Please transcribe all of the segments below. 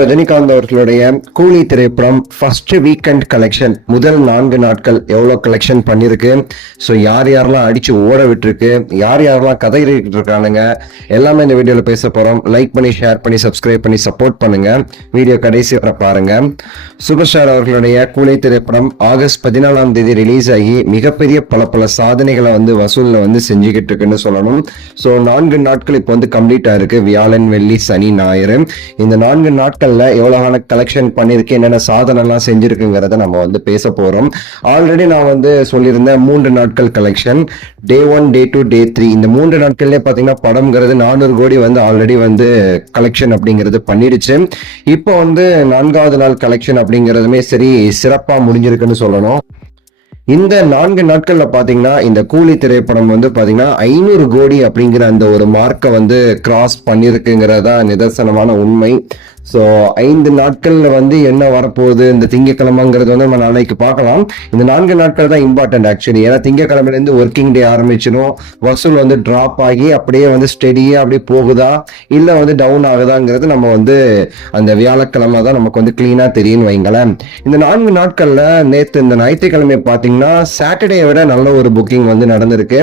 ரஜினிகாந்த் அவர்களுடைய கூலி திரைப்படம் ஃபர்ஸ்ட் வீக்கெண்ட் கலெக்ஷன் முதல் 4 நாட்கள் எவ்வளவு கலெக்ஷன் பண்ணிருக்கு. ஸோ யார் யாரெல்லாம் அடிச்சு ஓட விட்டுருக்கு, யார் யாரெல்லாம் கதை இருக்கானுங்க, எல்லாமே இந்த வீடியோல பேச போறோம். லைக் பண்ணி, ஷேர் பண்ணி, சப்ஸ்கிரைப் பண்ணி சப்போர்ட் பண்ணுங்க. வீடியோ கடைசி வரை பாருங்க. சூப்பர் ஸ்டார் அவர்களுடைய கூலி திரைப்படம் ஆகஸ்ட் 14ஆம் தேதி ரிலீஸ் ஆகி மிகப்பெரிய பல சாதனைகளை வசூல்ல செஞ்சுக்கிட்டு இருக்குன்னு சொல்லணும். ஸோ 4 நாட்கள் இப்போ கம்ப்ளீட் ஆயிருக்கு. வியாழன், வெள்ளி, சனி, ஞாயிறு. இந்த 4 நாட்கள்ல எவ்வளவு கலெக்ஷன் பண்ணிருக்கு, என்னென்ன சாதனை எல்லாம் செஞ்சிருக்குங்கிறத நம்ம பேச போறோம். ஆல்ரெடி நான் சொல்லியிருந்தேன் 3 நாட்கள் கலெக்ஷன், டே 1, டே 2, டே 3. இந்த 3 நாட்கள்லயே பாத்தீங்கன்னா படம்ங்கிறது 400 கோடி ஆல்ரெடி கலெக்ஷன் அப்படிங்கிறது பண்ணிடுச்சு. இப்போ 4வது நாள் கலெக்ஷன் அப்படிங்கிறதுமே சரி சிறப்பா முடிஞ்சிருக்குன்னு சொல்லணும். இந்த 4 நாட்கள்ல பாத்தீங்கன்னா இந்த கூலி திரைப்படம் பாத்தீங்கன்னா 500 கோடி அப்படிங்கிற அந்த ஒரு மார்க்கை கிராஸ் பண்ணிருக்குங்கிறதா நிதர்சனமான உண்மை. ஸோ 5 நாட்கள்ல என்ன வரப்போகுது, இந்த திங்கக்கிழமைங்கிறது நம்ம நாளைக்கு பார்க்கலாம். இந்த 4 நாட்கள் தான் இம்பார்ட்டன்ட் ஆக்சுவலி. ஏன்னா திங்கக்கிழமையிலேருந்து ஒர்க்கிங் டே ஆரம்பிச்சிடும். வசூல் டிராப் ஆகி அப்படியே ஸ்டெடியா அப்படியே போகுதா இல்ல டவுன் ஆகுதாங்கிறது நம்ம அந்த வியாழக்கிழமை தான் நமக்கு கிளீனா தெரியும் வைங்களேன். இந்த 4 நாட்கள்ல நேற்று இந்த ஞாயிற்றுக்கிழமை பாத்தீங்கன்னா சாட்டர்டே விட நல்ல ஒரு புக்கிங் நடந்திருக்கு.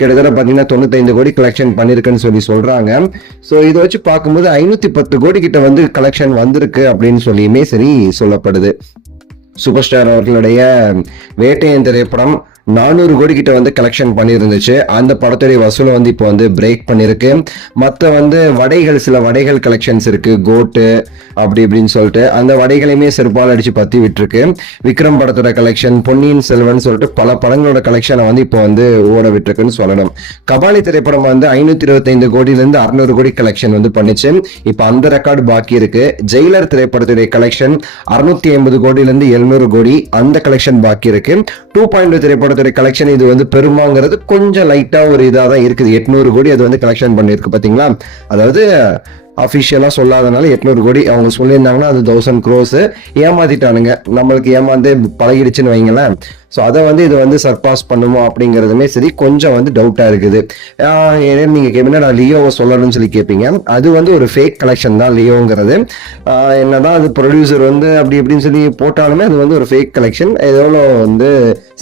கிட்டத்தட்ட பாத்தீங்கன்னா 95 கோடி கலெக்ஷன் பண்ணிருக்குன்னு சொல்றாங்க. சோ இதை வச்சு பார்க்கும்போது 510 கோடி கிட்ட கலெக்ஷன் வந்திருக்கு அப்படின்னு சொல்லியுமே சரி சொல்லப்படுது. சூப்பர் ஸ்டார் அவர்களுடைய வேட்டையன் திரைப்படம் 400 கோடி கிட்ட கலெக்ஷன் பண்ணிருந்துச்சு. அந்த படத்துடைய வசூலை இப்போ பிரேக் பண்ணிருக்கு. மற்ற வடைகள், சில வடைகள் கலெக்ஷன்ஸ் இருக்கு, கோட்டு அப்படி இப்படின்னு சொல்லிட்டு அந்த வடைகளையுமே செருப்பால் அடிச்சு பத்தி விட்டுருக்கு. விக்ரம் படத்தோட கலெக்ஷன், பொன்னியின் செல்வன் சொல்லிட்டு பல படங்களோட கலெக்ஷனை இப்போ ஓட விட்டுருக்குன்னு சொல்லணும். கபாலி திரைப்படம் 525 கோடியிலிருந்து 600 கோடி கலெக்ஷன் பண்ணிச்சு. இப்போ அந்த ரெக்கார்டு பாக்கி இருக்கு. ஜெயிலர் திரைப்படத்துடைய கலெக்ஷன் 650 கோடியிலிருந்து 700 கோடி, அந்த கலெக்ஷன் பாக்கி இருக்கு. 2.2 திரைப்படம் கலெக்ஷன் இது பெருமாங்கிறது கொஞ்சம் லைட்டா ஒரு இதா தான் இருக்குது. 800 கோடி அது கலெக்ஷன் பண்ணிருக்கு பாத்தீங்களா. அதாவது அபிஷியலா சொல்லாதனால 800 கோடி, அவங்க சொல்லியிருந்தாங்கன்னா அது 1000 crores. ஏமாத்திட்டானுங்க, நம்மளுக்கு ஏமாந்து பழகிடுச்சுன்னு வைங்களேன். ஸோ அதை இது சர்பாஸ் பண்ணுமோ அப்படிங்கிறதுமே சரி கொஞ்சம் டவுட்டா இருக்குது. நீங்க கேப்பீங்க நான் லியோவை சொல்லணும்னு சொல்லி கேட்பீங்க. அது ஒரு ஃபேக் கலெக்ஷன் தான் லியோங்கிறது. என்னதான் அது ப்ரொடியூசர் அப்படி எப்படின்னு சொல்லி போட்டாலுமே அது ஒரு ஃபேக் கலெக்ஷன். எவ்வளோ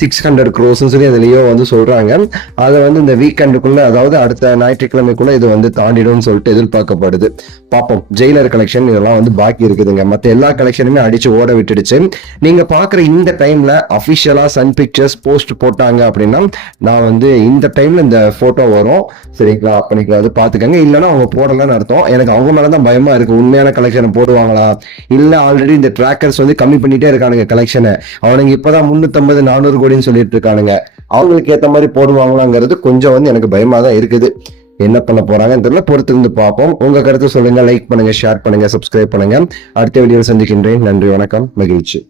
600 crores சொல்லி அது லியோ சொல்றாங்க. அதை இந்த வீக்கெண்டுக்குள்ள, அதாவது அடுத்த ஞாயிற்றுக்கிழமைக்குள்ள இது தாண்டிடும்னு சொல்லிட்டு எதிர்பார்க்கப்படுது. பார்ப்போம். ஜெயிலர் கலெக்ஷன் இதெல்லாம் பாக்கி இருக்குதுங்க. மற்ற எல்லா கலெக்ஷனுமே அடிச்சு ஓட விட்டுடுச்சு. நீங்க பாக்குற இந்த டைம்ல அபிஷியலா சன் பிக்சர்ஸ் போஸ்ட் போட்டாங்க அப்படின்னா நான் இந்த டைம்ல இந்த போட்டோ வரும், சரிங்களா? அப்ப அது பாத்துக்கங்க. இல்லைன்னா அவங்க போடலன்னு அர்த்தம். எனக்கு அவங்க மேலதான் பயமா இருக்கு. உண்மையான கலெக்ஷனை போடுவாங்களா இல்ல ஆல்ரெடி இந்த ட்ராக்கர்ஸ் கம்மி பண்ணிட்டே இருக்கானுங்க கலெக்ஷனை. அவனுங்க இப்பதான் 350 400 கோடின்னு சொல்லிட்டு இருக்கானுங்க. அவங்களுக்கு ஏத்த மாதிரி போடுவாங்களாங்கிறது கொஞ்சம் எனக்கு பயமா தான் இருக்குது. என்ன பண்ண போறாங்கன்னு தெரியல, பொறுத்திருந்து பார்ப்போம். உங்க கருத்து சொல்லுங்க, லைக் பண்ணுங்க, ஷேர் பண்ணுங்க, சப்ஸ்கிரைப் பண்ணுங்க. அடுத்த வீடியோவில் சந்திக்கின்றேன். நன்றி, வணக்கம், மகிழ்ச்சி.